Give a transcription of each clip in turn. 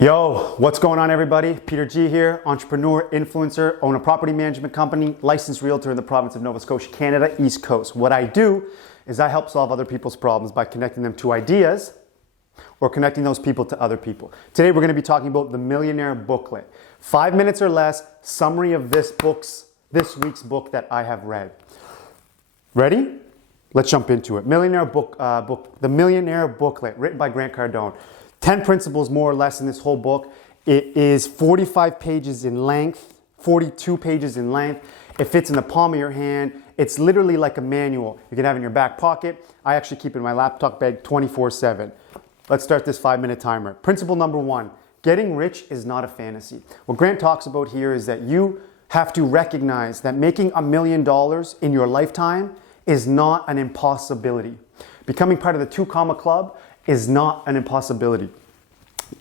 Yo, what's going on everybody? Peter G here, entrepreneur, influencer, own a property management company, licensed realtor in the province of Nova Scotia, Canada, East Coast. What I do is I help solve other people's problems by connecting them to ideas or connecting those people to other people. Today we're going to be talking about the Millionaire Booklet. 5 minutes or less, summary of this week's book that I have read. Ready? Let's jump into it. The Millionaire Booklet, written by Cardone. 10 principles more or less in this whole book. It is 45 pages in length, 42 pages in length. It fits in the palm of your hand. It's literally like a manual. You can have it in your back pocket. I actually keep it in my laptop bag 24/7. Let's start this 5-minute timer. Principle number 1, getting rich is not a fantasy. What Grant talks about here is that you have to recognize that making $1 million in your lifetime is not an impossibility. Becoming part of the 2 Comma Club is not an impossibility.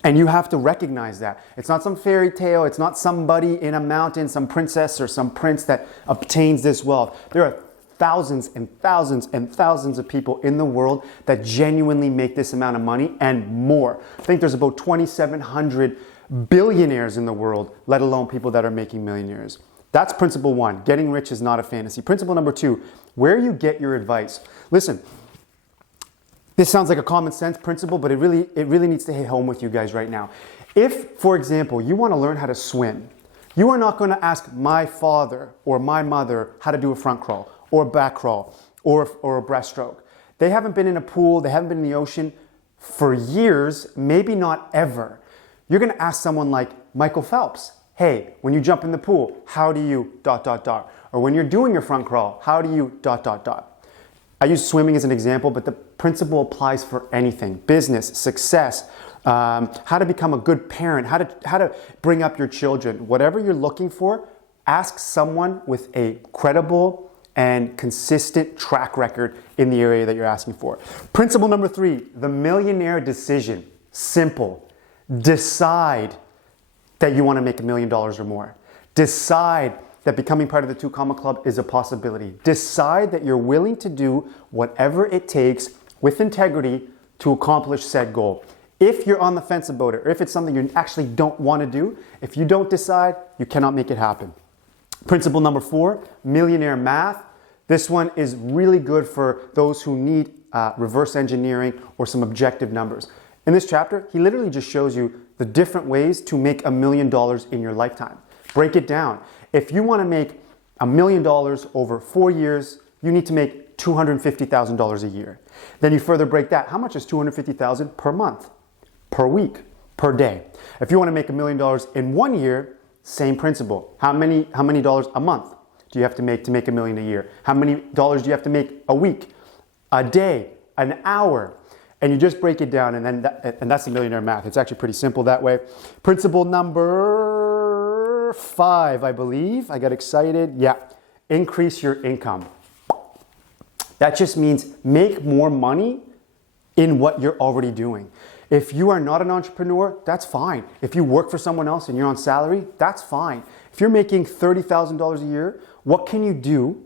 And you have to recognize that. It's not some fairy tale. It's not somebody in a mountain, some princess or some prince that obtains this wealth. There are thousands and thousands and thousands of people in the world that genuinely make this amount of money and more. I think there's about 2,700 billionaires in the world, let alone people that are making millionaires. That's principle 1. Getting rich is not a fantasy. Principle number 2, where you get your advice. Listen, this sounds like a common sense principle, but it really needs to hit home with you guys right now. If, for example, you want to learn how to swim, you are not going to ask my father or my mother how to do a front crawl or a back crawl or a breaststroke. They haven't been in a pool, they haven't been in the ocean for years, maybe not ever. You're going to ask someone like Michael Phelps, hey, when you jump in the pool, how do you ... Or when you're doing your front crawl, how do you ... I use swimming as an example, but the principle applies for anything. Business, success, how to become a good parent, how to bring up your children. Whatever you're looking for, ask someone with a credible and consistent track record in the area that you're asking for. Principle number 3, the millionaire decision. Simple. Decide that you want to make $1 million or more. Decide that becoming part of the 2 Comma Club is a possibility. Decide that you're willing to do whatever it takes with integrity to accomplish said goal. If you're on the fence about it, or if it's something you actually don't want to do, if you don't decide, you cannot make it happen. Principle number 4, millionaire math. This one is really good for those who need reverse engineering or some objective numbers. In this chapter, he literally just shows you the different ways to make $1 million in your lifetime. Break it down. If you want to make $1 million over 4 years, you need to make $250,000 a year. Then you further break that. How much is $250,000 per month, per week, per day? If you want to make $1 million in 1 year, same principle. How many dollars a month do you have to make $1 million a year? How many dollars do you have to make a week, a day, an hour? And you just break it down, and that's the millionaire math. It's actually pretty simple that way. Principle number 5, I believe. I got excited. Yeah. Increase your income. That just means make more money in what you're already doing. If you are not an entrepreneur, that's fine. If you work for someone else and you're on salary, that's fine. If you're making $30,000 a year, what can you do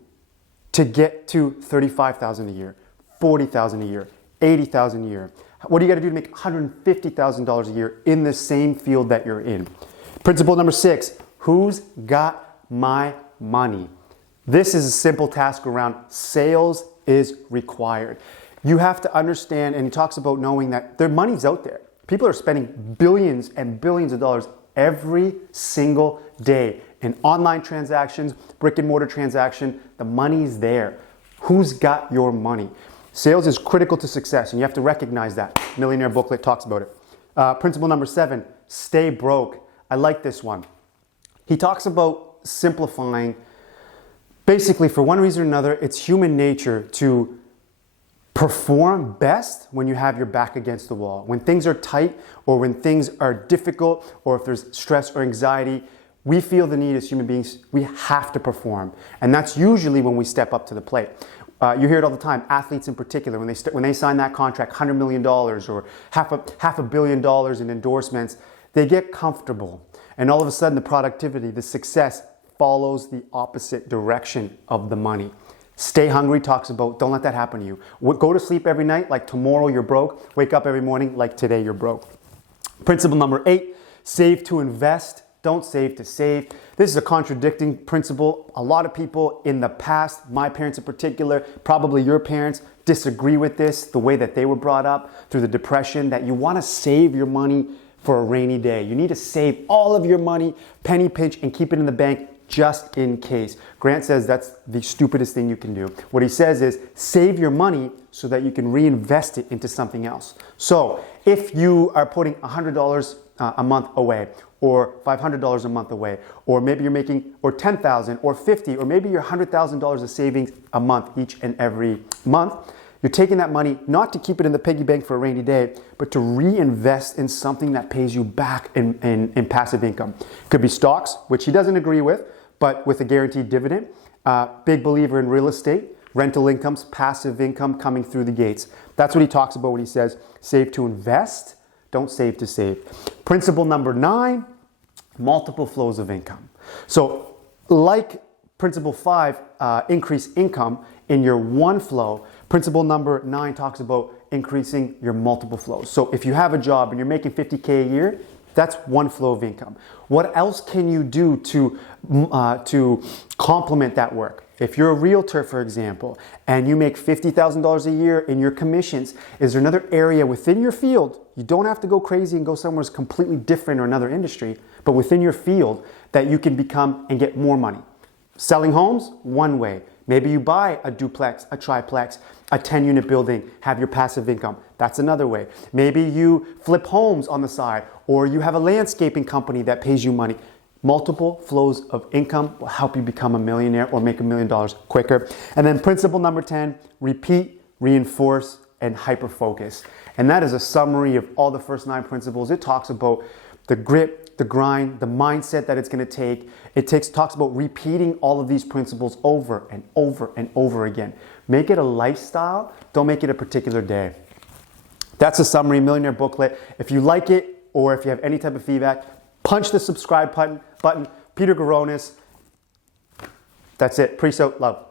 to get to $35,000 a year, $40,000 a year, $80,000 a year? What do you got to do to make $150,000 a year in the same field that you're in? Principle number 6, who's got my money? This is a simple task around sales is required. You have to understand, and he talks about knowing that their money's out there. People are spending billions and billions of dollars every single day in online transactions, brick and mortar transaction. The money's there. Who's got your money? Sales is critical to success, and you have to recognize that. Millionaire Booklet talks about it. Principle number 7, stay broke. I like this one. He talks about simplifying. Basically, for one reason or another, it's human nature to perform best when you have your back against the wall. When things are tight, or when things are difficult, or if there's stress or anxiety, we feel the need as human beings, we have to perform. And that's usually when we step up to the plate. You hear it all the time, athletes in particular, when they sign that contract, $100 million or half a billion dollars in endorsements, they get comfortable. And all of a sudden, the productivity, the success follows the opposite direction of the money. Stay Hungry talks about, don't let that happen to you. Go to sleep every night like tomorrow you're broke. Wake up every morning like today you're broke. Principle number 8, save to invest, don't save to save. This is a contradicting principle. A lot of people in the past, my parents in particular, probably your parents, disagree with this, the way that they were brought up through the depression, that you want to save your money for a rainy day. You need to save all of your money, penny pinch, and keep it in the bank just in case. Grant says that's the stupidest thing you can do. What he says is save your money so that you can reinvest it into something else. So if you are putting $100 a month away, or $500 a month away, or maybe you're making, or $10,000 or $50,000, or maybe you're $100,000 of savings a month each and every month, you're taking that money not to keep it in the piggy bank for a rainy day, but to reinvest in something that pays you back in passive income. Could be stocks, which he doesn't agree with, but with a guaranteed dividend. Big believer in real estate, rental incomes, passive income coming through the gates. That's what he talks about when he says save to invest, don't save to save. Principle number 9, multiple flows of income. So like principle 5, increase income in your one flow, principle number 9 talks about increasing your multiple flows. So if you have a job and you're making $50K a year, that's one flow of income. What else can you do to complement that work? If you're a realtor, for example, and you make $50,000 a year in your commissions, is there another area within your field? You don't have to go crazy and go somewhere completely different or another industry, but within your field that you can become and get more money. Selling homes, one way. Maybe you buy a duplex, a triplex, a 10-unit building, have your passive income. That's another way. Maybe you flip homes on the side, or you have a landscaping company that pays you money. Multiple flows of income will help you become a millionaire or make $1 million quicker. And then principle number 10, repeat, reinforce, and hyper-focus. And that is a summary of all the first 9 principles. It talks about the grit, the grind, the mindset that it's going to take. Talks about repeating all of these principles over and over and over again. Make it a lifestyle. Don't make it a particular day. That's a summary, Millionaire Booklet. If you like it, or if you have any type of feedback, punch the subscribe button. Peter Garonis. That's it. Peace out. Love.